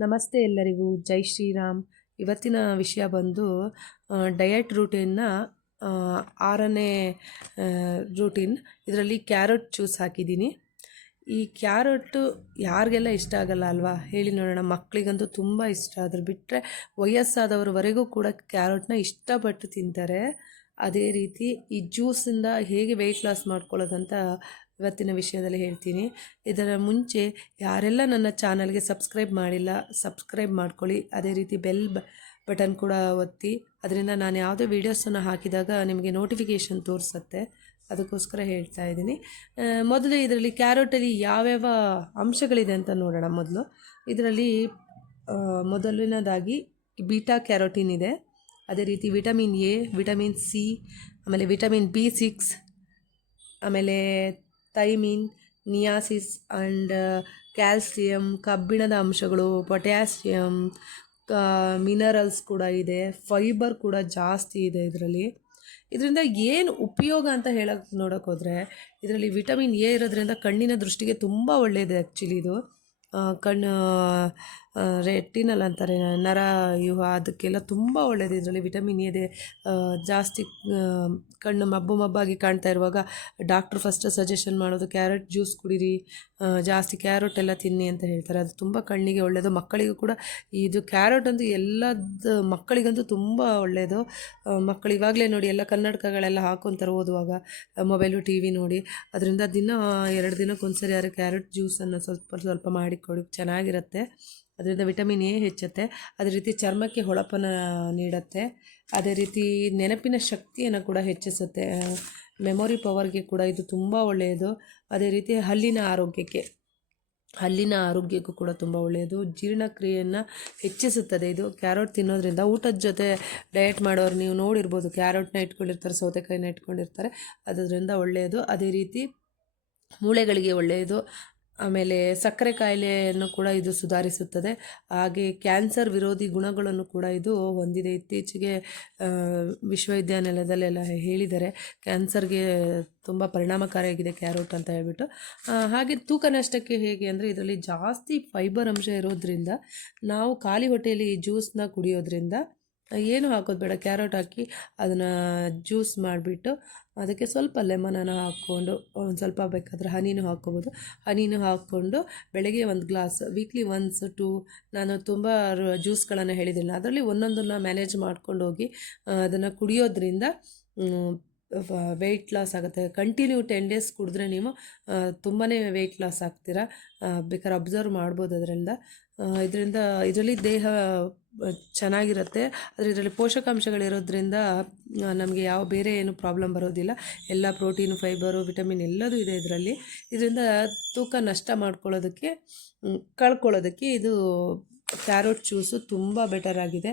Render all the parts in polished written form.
ನಮಸ್ತೆ ಎಲ್ಲರಿಗೂ, ಜೈ ಶ್ರೀರಾಮ್. ಇವತ್ತಿನ ವಿಷಯ ಬಂದು ಡಯಟ್ ರೂಟೀನ್ನ 6ನೇ ರೂಟೀನ್. ಇದರಲ್ಲಿ ಕ್ಯಾರೆಟ್ ಜ್ಯೂಸ್ ಹಾಕಿದ್ದೀನಿ. ಈ ಕ್ಯಾರೆಟು ಯಾರಿಗೆಲ್ಲ ಇಷ್ಟ ಆಗಲ್ಲ ಅಲ್ವಾ, ಹೇಳಿ ನೋಡೋಣ. ಮಕ್ಕಳಿಗಂತೂ ತುಂಬ ಇಷ್ಟ. ಅದ್ರ ಬಿಟ್ಟರೆ ವಯಸ್ಸಾದವರವರೆಗೂ ಕೂಡ ಕ್ಯಾರೆಟ್ನ ಇಷ್ಟಪಟ್ಟು ತಿಂತಾರೆ. ಅದೇ ರೀತಿ ಈ ಜ್ಯೂಸಿಂದ ಹೇಗೆ ವೆಯ್ಟ್ ಲಾಸ್ ಮಾಡ್ಕೊಳ್ಳೋದಂತ ಇವತ್ತಿನ ವಿಷಯದಲ್ಲಿ ಹೇಳ್ತೀನಿ. ಇದರ ಮುಂಚೆ ಯಾರೆಲ್ಲ ನನ್ನ ಚಾನಲ್ಗೆ ಸಬ್ಸ್ಕ್ರೈಬ್ ಮಾಡಿಲ್ಲ, ಸಬ್ಸ್ಕ್ರೈಬ್ ಮಾಡ್ಕೊಳ್ಳಿ. ಅದೇ ರೀತಿ ಬೆಲ್ ಬಟನ್ ಕೂಡ ಒತ್ತಿ. ಅದರಿಂದ ನಾನು ಯಾವುದೇ ವೀಡಿಯೋಸನ್ನು ಹಾಕಿದಾಗ ನಿಮಗೆ ನೋಟಿಫಿಕೇಷನ್ ತೋರಿಸುತ್ತೆ. ಅದಕ್ಕೋಸ್ಕರ ಹೇಳ್ತಾ ಇದ್ದೀನಿ. ಮೊದಲು ಇದರಲ್ಲಿ ಕ್ಯಾರೆಟಲ್ಲಿ ಯಾವ್ಯಾವ ಅಂಶಗಳಿದೆ ಅಂತ ನೋಡೋಣ. ಇದರಲ್ಲಿ ಮೊದಲನೇದಾಗಿ ಬೀಟಾ ಕ್ಯಾರೋಟಿನ್ ಇದೆ. ಅದೇ ರೀತಿ ವಿಟಮಿನ್ ಎ, ವಿಟಮಿನ್ ಸಿ, ಆಮೇಲೆ ವಿಟಮಿನ್ B6, ಆಮೇಲೆ ಥೈಮಿನ್, ನಿಯಾಸಿಸ್ ಆ್ಯಂಡ್ ಕ್ಯಾಲ್ಸಿಯಂ, ಕಬ್ಬಿಣದ ಅಂಶಗಳು, ಪೊಟ್ಯಾಸಿಯಮ್, ಮಿನರಲ್ಸ್ ಕೂಡ ಇದೆ. ಫೈಬರ್ ಕೂಡ ಜಾಸ್ತಿ ಇದೆ ಇದರಲ್ಲಿ. ಇದರಿಂದ ಏನು ಉಪಯೋಗ ಅಂತ ನೋಡೋಕೆ ಹೋದರೆ, ಇದರಲ್ಲಿ ವಿಟಮಿನ್ ಎ ಇರೋದ್ರಿಂದ ಕಣ್ಣಿನ ದೃಷ್ಟಿಗೆ ತುಂಬ ಒಳ್ಳೆಯದು. ಆ್ಯಕ್ಚುಲಿ ಇದು ಕಣ್ಣು ರೆಟಿನಲ್ ಅಂತಾರೆ, ನರ ವ್ಯೂಹ, ಅದಕ್ಕೆಲ್ಲ ತುಂಬ ಒಳ್ಳೆಯದು. ಇದರಲ್ಲಿ ವಿಟಮಿನ್ ಎ ಇದೆ. ಜಾಸ್ತಿ ಕಣ್ಣು ಮಬ್ಬಾಗಿ ಕಾಣ್ತಾ ಇರುವಾಗ ಡಾಕ್ಟ್ರು ಫಸ್ಟ್ ಸಜೆಷನ್ ಮಾಡೋದು ಕ್ಯಾರೆಟ್ ಜ್ಯೂಸ್ ಕುಡೀರಿ, ಜಾಸ್ತಿ ಕ್ಯಾರೆಟ್ ಎಲ್ಲ ತಿನ್ನಿ ಅಂತ ಹೇಳ್ತಾರೆ. ಅದು ತುಂಬ ಕಣ್ಣಿಗೆ ಒಳ್ಳೆಯದು. ಮಕ್ಕಳಿಗೂ ಕೂಡ ಇದು ಕ್ಯಾರೆಟ್ ಅಂತೂ ಎಲ್ಲದ ಮಕ್ಕಳಿಗಂತೂ ತುಂಬ ಒಳ್ಳೆಯದು. ಮಕ್ಕಳು ಇವಾಗಲೇ ನೋಡಿ ಎಲ್ಲ ಕನ್ನಡಕಗಳೆಲ್ಲ ಹಾಕ್ಕೊತಾರೆ ಓದುವಾಗ, ಮೊಬೈಲು ಟಿ ವಿ ನೋಡಿ. ಅದರಿಂದ 2 ದಿನಕ್ಕೊಂದ್ಸರಿ ಯಾರು ಕ್ಯಾರೆಟ್ ಜ್ಯೂಸನ್ನು ಸ್ವಲ್ಪ ಮಾಡಿಕೊಡಿ, ಚೆನ್ನಾಗಿರುತ್ತೆ. ಅದರಿಂದ ವಿಟಮಿನ್ ಎ ಹೆಚ್ಚುತ್ತೆ. ಅದೇ ರೀತಿ ಚರ್ಮಕ್ಕೆ ಹೊಳಪನ್ನು ನೀಡುತ್ತೆ. ಅದೇ ರೀತಿ ನೆನಪಿನ ಶಕ್ತಿಯನ್ನು ಕೂಡ ಹೆಚ್ಚಿಸುತ್ತೆ. ಮೆಮೊರಿ ಪವರ್ಗೆ ಕೂಡ ಇದು ತುಂಬ ಒಳ್ಳೆಯದು. ಅದೇ ರೀತಿ ಹಲ್ಲಿನ ಆರೋಗ್ಯಕ್ಕೂ ಕೂಡ ತುಂಬ ಒಳ್ಳೆಯದು. ಜೀರ್ಣಕ್ರಿಯೆಯನ್ನು ಹೆಚ್ಚಿಸುತ್ತದೆ ಇದು ಕ್ಯಾರೆಟ್ ತಿನ್ನೋದ್ರಿಂದ. ಊಟದ ಜೊತೆ ಡಯಟ್ ಮಾಡೋರು ನೀವು ನೋಡಿರ್ಬೋದು, ಕ್ಯಾರೆಟ್ನ ಇಟ್ಕೊಂಡಿರ್ತಾರೆ, ಸೌತೆಕಾಯಿನ ಇಟ್ಕೊಂಡಿರ್ತಾರೆ. ಅದರಿಂದ ಒಳ್ಳೆಯದು. ಅದೇ ರೀತಿ ಮೂಳೆಗಳಿಗೆ ಒಳ್ಳೆಯದು. ಆಮೇಲೆ ಸಕ್ಕರೆ ಕಾಯಿಲೆಯನ್ನು ಕೂಡ ಇದು ಸುಧಾರಿಸುತ್ತದೆ. ಹಾಗೆ ಕ್ಯಾನ್ಸರ್ ವಿರೋಧಿ ಗುಣಗಳನ್ನು ಕೂಡ ಇದು ಹೊಂದಿದೆ. ಇತ್ತೀಚೆಗೆ ವಿಶ್ವವಿದ್ಯಾನಿಲಯದಲ್ಲೆಲ್ಲ ಹೇಳಿದ್ದಾರೆ ಕ್ಯಾನ್ಸರ್ಗೆ ತುಂಬ ಪರಿಣಾಮಕಾರಿಯಾಗಿದೆ ಕ್ಯಾರೆಟ್ ಅಂತ ಹೇಳ್ಬಿಟ್ಟು. ಹಾಗೆ ತೂಕ ನಷ್ಟಕ್ಕೆ ಹೇಗೆ ಅಂದರೆ, ಇದರಲ್ಲಿ ಜಾಸ್ತಿ ಫೈಬರ್ ಅಂಶ ಇರೋದ್ರಿಂದ ನಾವು ಖಾಲಿ ಹೊಟ್ಟೆಯಲ್ಲಿ ಈ ಜ್ಯೂಸನ್ನ ಕುಡಿಯೋದ್ರಿಂದ ಏನು ಹಾಕೋದು ಬೇಡ, ಕ್ಯಾರೆಟ್ ಹಾಕಿ ಅದನ್ನು ಜ್ಯೂಸ್ ಮಾಡಿಬಿಟ್ಟು ಅದಕ್ಕೆ ಸ್ವಲ್ಪ ಲೆಮನನ್ನು ಹಾಕ್ಕೊಂಡು, ಒಂದು ಸ್ವಲ್ಪ ಬೇಕಾದರೆ ಹನಿನೂ ಹಾಕ್ಕೋಬೋದು. ಹನಿನೂ ಹಾಕ್ಕೊಂಡು ಬೆಳಗ್ಗೆ 1 ಗ್ಲಾಸ್, ವೀಕ್ಲಿ ಒನ್ಸ್ 2, ನಾನು ತುಂಬ ಜ್ಯೂಸ್ಗಳನ್ನು ಹೇಳಿದ್ದೀನಿ, ಅದರಲ್ಲಿ ಒಂದೊಂದನ್ನು ಮ್ಯಾನೇಜ್ ಮಾಡ್ಕೊಂಡು ಹೋಗಿ ಅದನ್ನು ಕುಡಿಯೋದ್ರಿಂದ ವೆಯ್ಟ್ ಲಾಸ್ ಆಗುತ್ತೆ. ಕಂಟಿನ್ಯೂ 10 ಡೇಸ್ ಕುಡಿದ್ರೆ ನೀವು ತುಂಬಾ ವೆಯ್ಟ್ ಲಾಸ್ ಆಗ್ತೀರಾ. ಬೇಕಾದ್ರೆ ಅಬ್ಸರ್ವ್ ಮಾಡ್ಬೋದು. ಇದರಲ್ಲಿ ದೇಹ ಚೆನ್ನಾಗಿರುತ್ತೆ. ಆದರೆ ಇದರಲ್ಲಿ ಪೋಷಕಾಂಶಗಳಿರೋದ್ರಿಂದ ನಮಗೆ ಯಾವ ಬೇರೆ ಏನು ಪ್ರಾಬ್ಲಮ್ ಬರೋದಿಲ್ಲ. ಎಲ್ಲ ಪ್ರೋಟೀನು, ಫೈಬರು, ವಿಟಮಿನ್ ಎಲ್ಲದೂ ಇದೆ ಇದರಲ್ಲಿ. ಇದರಿಂದ ತೂಕ ನಷ್ಟ ಕಳ್ಕೊಳ್ಳೋದಕ್ಕೆ ಇದು ಕ್ಯಾರೆಟ್ ಜ್ಯೂಸು ತುಂಬ ಬೆಟರ್ ಆಗಿದೆ.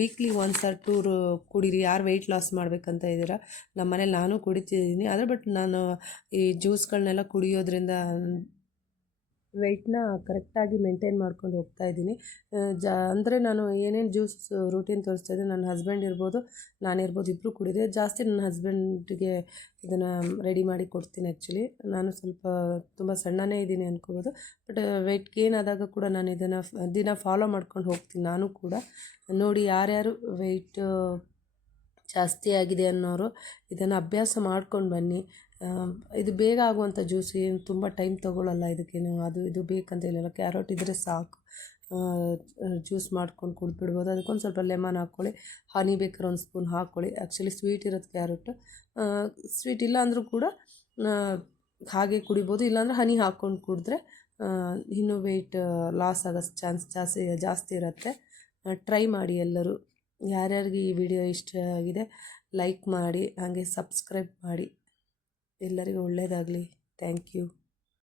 ವೀಕ್ಲಿ ಒನ್ಸ್ ಆರ್ 2 ಕುಡೀರಿ. ಯಾರು ವೆಯ್ಟ್ ಲಾಸ್ ಮಾಡಬೇಕಂತ ಇದ್ದೀರಾ. ನಮ್ಮ ಮನೇಲಿ ನಾನು ಕುಡಿತಿದ್ದೀನಿ. ಬಟ್ ನಾನು ಈ ಜ್ಯೂಸ್ಗಳನ್ನೆಲ್ಲ ಕುಡಿಯೋದ್ರಿಂದ ವೆಯ್ಟ್ನ ಕರೆಕ್ಟಾಗಿ ಮೇಂಟೈನ್ ಮಾಡ್ಕೊಂಡು ಹೋಗ್ತಾ ಇದ್ದೀನಿ. ಅಂದರೆ ನಾನು ಏನೇನು ಜ್ಯೂಸ್ ರೂಟೀನ್ ತೋರಿಸ್ತಾ ಇದ್ದೀನಿ, ನನ್ನ ಹಸ್ಬೆಂಡ್ ಇರ್ಬೋದು, ನಾನಿರ್ಬೋದು, ಇಬ್ಬರು ಕುಡಿದೆ. ಜಾಸ್ತಿ ನನ್ನ ಹಸ್ಬೆಂಡ್ಗೆ ಇದನ್ನು ರೆಡಿ ಮಾಡಿ ಕೊಡ್ತೀನಿ. ಆ್ಯಕ್ಚುಲಿ ನಾನು ಸ್ವಲ್ಪ ತುಂಬ ಸಣ್ಣನೇ ಇದ್ದೀನಿ ಅನ್ಕೋಬೋದು. ಬಟ್ ವೆಯ್ಟ್ ಗೇನ್ ಆದಾಗ ಕೂಡ ನಾನು ಇದನ್ನು ದಿನ ಫಾಲೋ ಮಾಡ್ಕೊಂಡು ಹೋಗ್ತೀನಿ. ನಾನು ಕೂಡ ನೋಡಿ, ಯಾರ್ಯಾರು ವೆಯ್ಟ್ ಜಾಸ್ತಿ ಆಗಿದೆ ಅನ್ನೋರು ಇದನ್ನು ಅಭ್ಯಾಸ ಮಾಡ್ಕೊಂಡು ಬನ್ನಿ. ಇದು ಬೇಗ ಆಗುವಂಥ ಜ್ಯೂಸ್, ಏನು ತುಂಬ ಟೈಮ್ ತೊಗೊಳ್ಳಲ್ಲ. ಇದಕ್ಕೇನು ಇದು ಬೇಕಂತ ಇಲ್ಲ. ಕ್ಯಾರೆಟ್ ಇದ್ದರೆ ಸಾಕು, ಜ್ಯೂಸ್ ಮಾಡ್ಕೊಂಡು ಕುಡಿದ್ಬಿಡ್ಬೋದು. ಅದಕ್ಕೊಂದು ಸ್ವಲ್ಪ ಲೆಮನ್ ಹಾಕ್ಕೊಳ್ಳಿ, ಹನಿ ಬೇಕಾದ್ರೆ 1 ಸ್ಪೂನ್ ಹಾಕ್ಕೊಳ್ಳಿ. ಆ್ಯಕ್ಚುಲಿ ಸ್ವೀಟ್ ಇರೋದು ಕ್ಯಾರೆಟು. ಸ್ವೀಟ್ ಇಲ್ಲ ಅಂದರೂ ಕೂಡ ಹಾಗೆ ಕುಡಿಬೋದು. ಇಲ್ಲಾಂದರೆ ಹನಿ ಹಾಕ್ಕೊಂಡು ಕುಡಿದ್ರೆ ಇನ್ನೂ ವೆಯ್ಟ್ ಲಾಸ್ ಆಗೋ ಚಾನ್ಸ್ ಜಾಸ್ತಿ ಇರುತ್ತೆ. ಟ್ರೈ ಮಾಡಿ ಎಲ್ಲರೂ. ಯಾರ್ಯಾರಿಗೆ ಈ ವಿಡಿಯೋ ಇಷ್ಟ ಆಗಿದೆ ಲೈಕ್ ಮಾಡಿ, ಹಾಗೆ ಸಬ್ಸ್ಕ್ರೈಬ್ ಮಾಡಿ. ಎಲ್ಲರಿಗೂ ಒಳ್ಳೆಯದಾಗಲಿ. Thank you.